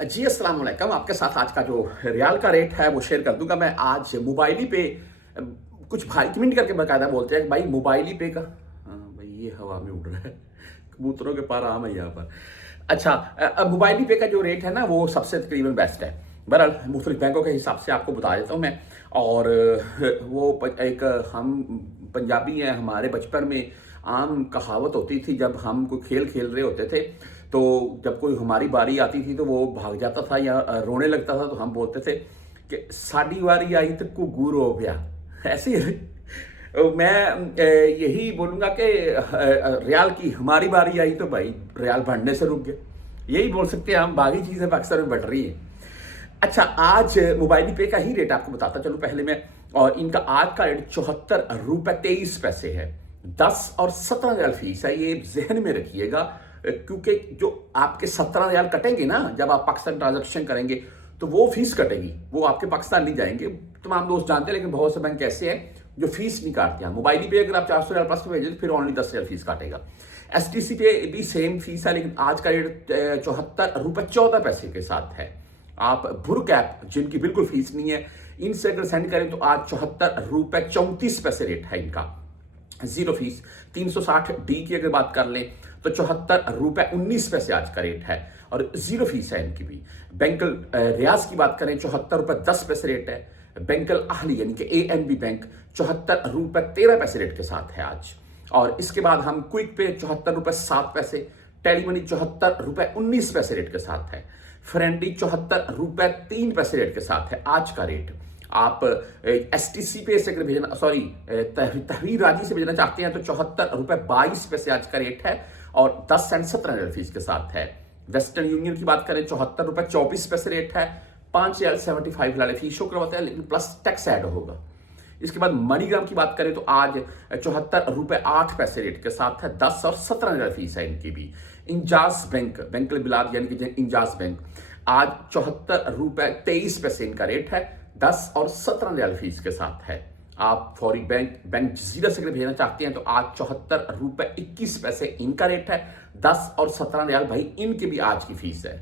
जी अस्सलाम वालेकुम। आपके साथ आज का जो रियाल का रेट है वो शेयर कर दूंगा मैं। आज मोबाइली पे कुछ भाई कमेंट करके बकायदा बोलते हैं भाई मोबाइली पे का। हाँ भाई ये हवा में उड़ रहा है, कबूतरों के पर आम है यहाँ पर। अच्छा, मोबाइली पे का जो रेट है ना वो सबसे तकरीबन बेस्ट है। बहरहाल मुख्तलिफ बैंकों के हिसाब से आपको बता देता हूँ मैं। और एक हम पंजाबी हैं, हमारे बचपन में आम कहावत होती थी जब हम कोई खेल खेल रहे होते थे तो जब कोई हमारी बारी आती थी तो वो भाग जाता था या रोने लगता था तो हम बोलते थे कि साड़ी वारी आई तो कुगूर हो गया। ऐसे ही मैं यही बोलूँगा कि रियाल की हमारी बारी आई तो भाई रियाल बढ़ने से रुक गया। यही बोल सकते हैं हम, बाकी चीज़ें अक्सर में बढ़ रही हैं। अच्छा, आज मोबाइल पे का ही रेट आपको बताता चलूँ पहले मैं। और इनका आज का रेट 74 रुपये 23 पैसे है। 10 और 17 रियाल फीस है, ये जहन में रखिएगा। क्योंकि जो आपके 17 रियाल कटेंगे ना जब आप पाकिस्तान ट्रांजेक्शन करेंगे तो वो फीस कटेगी, वो आपके पाकिस्तान नहीं जाएंगे। तमाम दोस्त जानते हैं, लेकिन बहुत से बैंक ऐसे हैं जो फीस नहीं काटते हैं। मोबाइल पे अगर आप 400 रियाल प्लस में भेजें तो फिर ओनली 10 रियाल फीस काटेगा। STC पे भी सेम फीस है, लेकिन आज का रेट 74 रुपये 14 पैसे के साथ है। आप भुर कैप जिनकी बिल्कुल फीस नहीं है इनसे अगर सेंड करें तो आज 74 रुपये 34 पैसे रेट है इनका, जीरो फीस। 360D की अगर बात कर लें तो 74 रुपये 19 पैसे आज का रेट है और जीरो फीस है इनकी भी। बैंकल रियाज की बात करें 74 रुपये 10 पैसे रेट है। बैंकल अहली यानी कि ANB बैंक 74 रुपये 13 पैसे रेट के साथ है आज। और इसके बाद हम क्विक पे 74 रुपये 7 पैसे, टेलीमनी 74 रुपये 19 पैसे रेट के साथ है। फ्रेंडी 74 रुपये 3 पैसे रेट के साथ है आज का रेट। आप STC पे से अगर भेजना, सॉरी तहवीर राजी से भेजना चाहते हैं तो 74 रुपये 22 पैसे आज का रेट है और 10 सेंट 17 रियाल फीस के साथ है। वेस्टर्न यूनियन की बात करें 74 रुपये 24 पैसे रेट है, 5 रियाल 75 लाले फीस शो करवाते हैं, लेकिन प्लस टैक्स ऐड होगा। इसके बाद मनीग्राम की बात करें तो आज 74 रुपये 8 पैसे रेट के साथ है, 10 और 17 रियाल फीस है इनकी भी। इंजाज बैंक, बैंक बिलाद यानी कि इंजाज बैंक, आज 74 रुपये 23 पैसे इनका रेट है, 10 और 17 रियाल फीस के साथ है। आप फौरी बैंक जजीरा से अगर भेजना चाहते हैं तो आज 74 रुपये 21 पैसे इनका रेट है, 10 और 17 रियाल भाई इनकी भी आज की फीस है।